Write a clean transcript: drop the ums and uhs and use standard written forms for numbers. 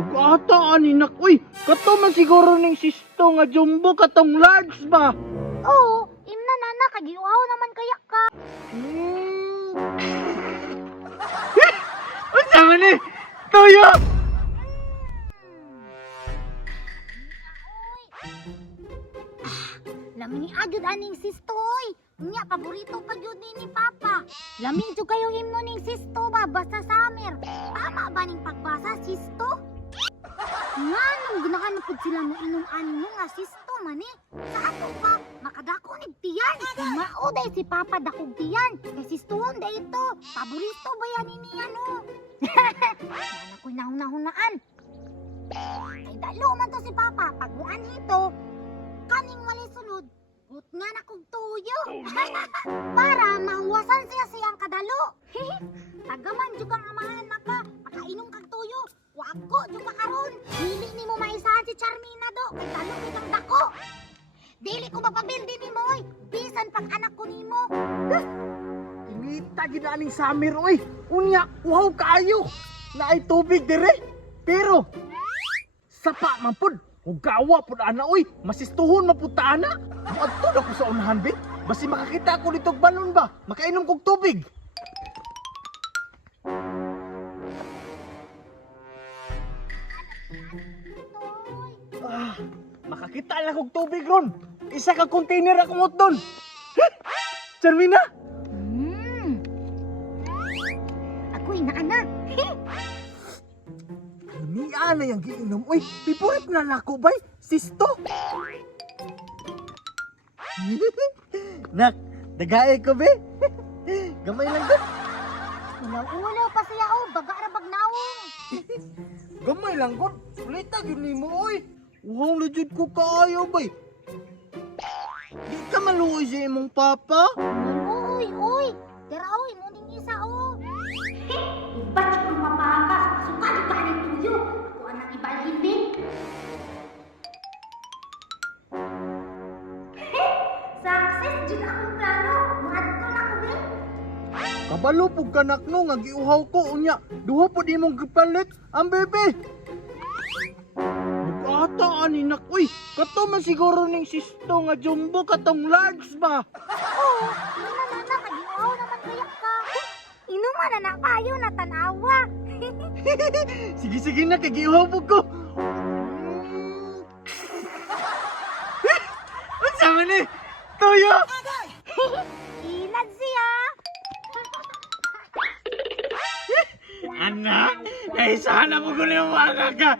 Bugata aninak, uy, kato man siguro ning sisto nga jumbo katong large ba? Oo, imna nana, kagiuhaw naman kaya ka. Unsa man ni? Toyo! Lami agad aning sistoy. Nya paborito pa jud ni Papa. Lami jud kayo himno ning sisto ba basta summer. Tama ba ning pagbasa sisto? Nga nung ganahan pud sila mo inom ano nga sisto man eh. Sa ato pa makadako nig tiyan. Mao day si Papa dakog tiyan. Kay sistohon day ito. Paborito ba yan ni ano? Yan ako'y nahunahunaan. Kay dalo man to si Papa pag ito. Kaning malisunod, but nga na kong tuyo. Para mahuwasan siya siyang kadalo. Tagaman jud kang amahan naka, makainom kag tuyo. Wako jud ka karon. Dili nimo maisahan si Charmina do, kay dalo kitang dako. Dili ko mapabildi nimo oy, bisan pag anak ko nimo. Ingita gid aning summer, uy. Unya, wow kaayo. Naay tubig dire. Pero sapa man pud. Ug gawa pud ana oy, masistuhon maputa ana. Adto na ko sa unahan be. Basi makakita ko dito balon ba? Makainom kog tubig. Makakita na kog tubig ron. Isa ka container akong utdon. Charmina? Ako'y naanak. Niya na yung giinom. Uy, pipurit na nako bay. Sisto. Nak, dagae ko be. Gamay lang doon. Ulaw-ulaw pa siya o, baga ra bagnawong. Gamay lang doon. Ulita gini mo, oy. Uhang legit ko kaayo bay. Di ka maluoy sa imong papa. Uy, uy. Tara oy, muning isa o. Iba't kung mapakas, sukali pa rin tuyo. Ako anang ibal hindi. Success, dyan akong plano. Maadto na ko, be. Kabalo pug kanak no nga giuhaw ko unya. Duha pud imong gipalit ang bebe. Bugata aninak, uy. Kato man siguro ning sisto nga jumbo katong large ba? Oo, nana, kagiuhaw naman kaya ka. Inuman na kayo na tanawa. Sige na, kagiuhaw po ko. Unsa man ni? Toyo! Ilan siya? Anak, naisana mo ko na yung mga ka.